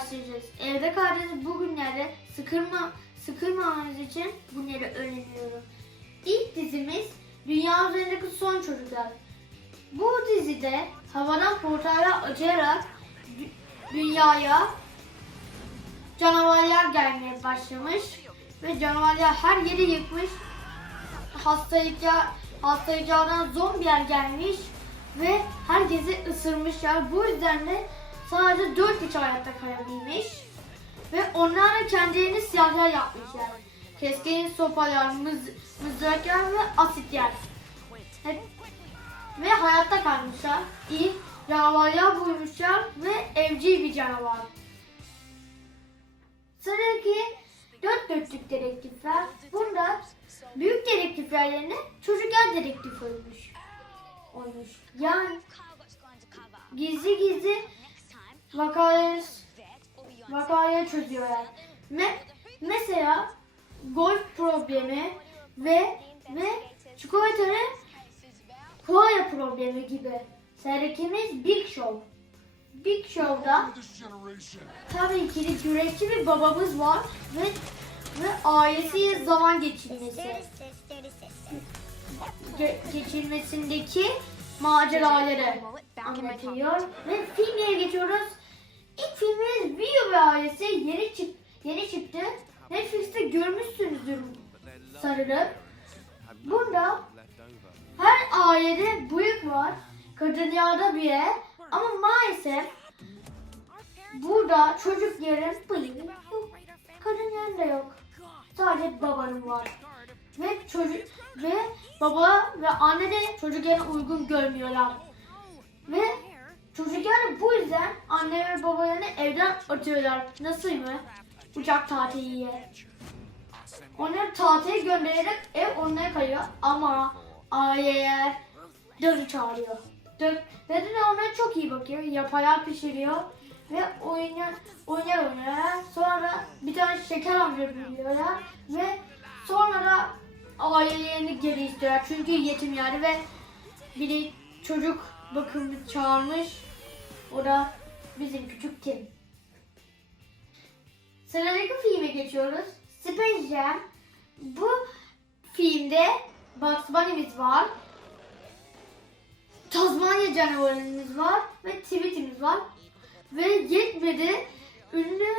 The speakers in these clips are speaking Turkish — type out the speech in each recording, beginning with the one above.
başlayacağız. Evde kaldığınız bu günlerde sıkılma, sıkılmamanız için bunları öneriyorum. İlk dizimiz Dünya Üzerindeki Son Çocuklar. Bu dizide havadan portaller açarak dü- dünyaya canavarlar gelmeye başlamış ve canavarlar her yeri yıkmış. Hastalıklar, hastalıklardan zombiler gelmiş ve herkesi ısırmışlar. Bu yüzden de sadece dört kişi hayatta kalabilmiş. Ve onlar da kendilerini silahlar yapmışlar. Keskin sopalar, mız, mızraklar ve asitler. Hep, ve hayatta kalmışlar. İyi canavarlar bulmuşlar ve evcil bir canavar. Sıradaki dört dörtlük dedektifler. Bunda büyük dedektifler yerine çocuklar dedektif olmuş. Olmuş. Yani gizli gizli vakayı, vakayı çözüyorlar. Me, mesela golf problemi ve ve çikolatanın kola problemi gibi. Sıradakimiz Big Show. Big Show'da tabii ki de güreşçi bir babamız var ve ve ailesiyle zaman geçirmesi. Ge- geçirmesindeki maceraları anlatıyor ve filmlere geçiyoruz. İlk filmimiz Bio ve ailesi yeni çık yeni çıktı. Netflix'te görmüşsünüzdür sanırım. Bunda her ailede büyük var. Kadın yağda biri ama maalesef burada çocukların bıyığı yok. Kadın yanında yok. Sadece babanın var. Ve çocuk ve baba ve anne de çocuklarına uygun görmüyorlar. Ve çocuklar bu yüzden anne ve babalarını evden atıyorlar. Nasıl mı? Uçak tatiliye. Onları tatile göndererek ev onlara kayıyor ama aileler Dörü çağırıyor. Dör, Dörü de onlara çok iyi bakıyor. Yapayal pişiriyor. Ve oynar, oynar oynar. Sonra bir tane şeker amca buluyorlar. Ve sonra da ailelerini geri istiyorlar. Çünkü yetim yani ve biri çocuk bakımı çağırmış. O da bizim küçük Tim. Sıradaki filme geçiyoruz. Space Jam. Bu filmde Bugs Bunny'miz var. Tazmanya canavarımız var ve Tweet'imiz var. Ve yetmedi ünlü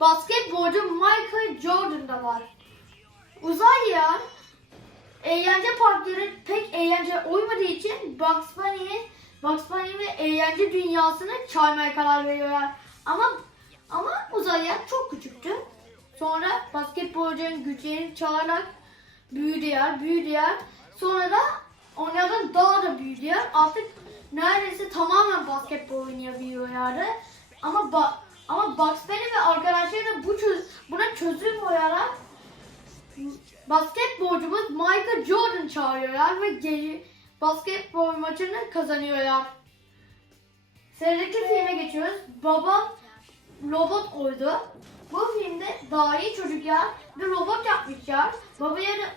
basketbolcu Michael Jordan da var. Uzaylılar eğlence parkları pek eğlence uymadığı için Bugs Bunny'yi Bugs Bunny ve eğlence dünyasını çalmaya karar veriyorlar. Ama ama uzaylılar çok küçüktü. Sonra basketbolcunun güçlerini çalarak büyüdüler, büyüdüler. Sonra da onlardan daha da büyüdüler. Artık neredeyse tamamen basketbol oynayabiliyorlardı. Ama ba ama Bugs Bunny ve arkadaşları da bu çöz buna çözüm koyarak basketbolcumuz Michael Jordan çağırıyorlar ve geri basketbol maçını kazanıyorlar. Sıradaki filme geçiyoruz. Babam robot oydu. Bu filmde dahi çocuklar bir robot yapmışlar. Babaları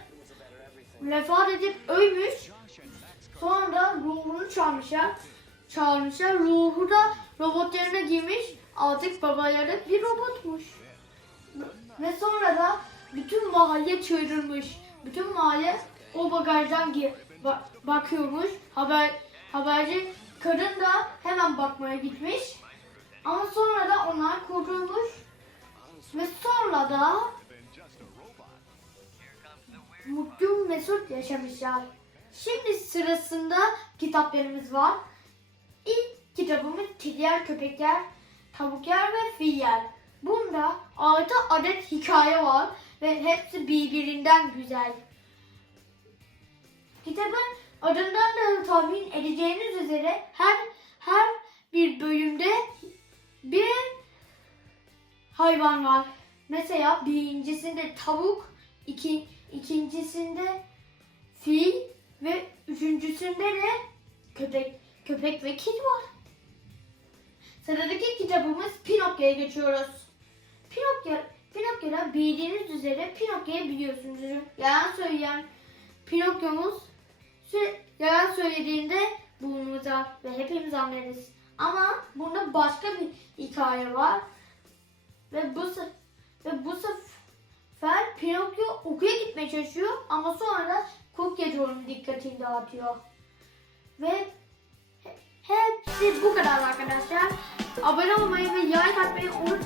vefat edip ölmüş. Sonra da ruhunu çalmışlar. Çağırmışlar. Ruhu da robotlarına girmiş. Artık babaları bir robotmuş. Ve sonra da bütün mahalle çığırmış. Bütün mahalle o bagajdan gi- ba- bakıyormuş. Haber haberci kadın da hemen bakmaya gitmiş. Ama sonra da onlar kurtulmuş. Ve sonra da mutlu mesut yaşamışlar. Şimdi sırasında kitaplarımız var. İlk kitabımız Kediler, Köpekler, Tavuklar ve Filler. Bunda 6 adet hikaye var ve hepsi birbirinden güzel. Kitabın adından da tahmin edeceğiniz üzere her her bir bölümde bir hayvan var. Mesela birincisinde tavuk, iki, ikincisinde fil ve üçüncüsünde de köpek, köpek ve kedi var. Sıradaki kitabımız Pinokyo'ya geçiyoruz. Pinokyo, Pinokyo'da bildiğiniz üzere Pinokyo'yu biliyorsunuz. Yalan söyleyen Pinokyo'muz yalan söylediğinde bulunacak ve hepimiz anlarız. Ama bunda başka bir hikaye var. Ve bu ve bu sefer Pinokyo okuya gitmeye çalışıyor ama sonra Kukyacı onun dikkatini dağıtıyor. Ve he- hepsi bu kadar arkadaşlar. Abone olmayı ve like atmayı unutmayın.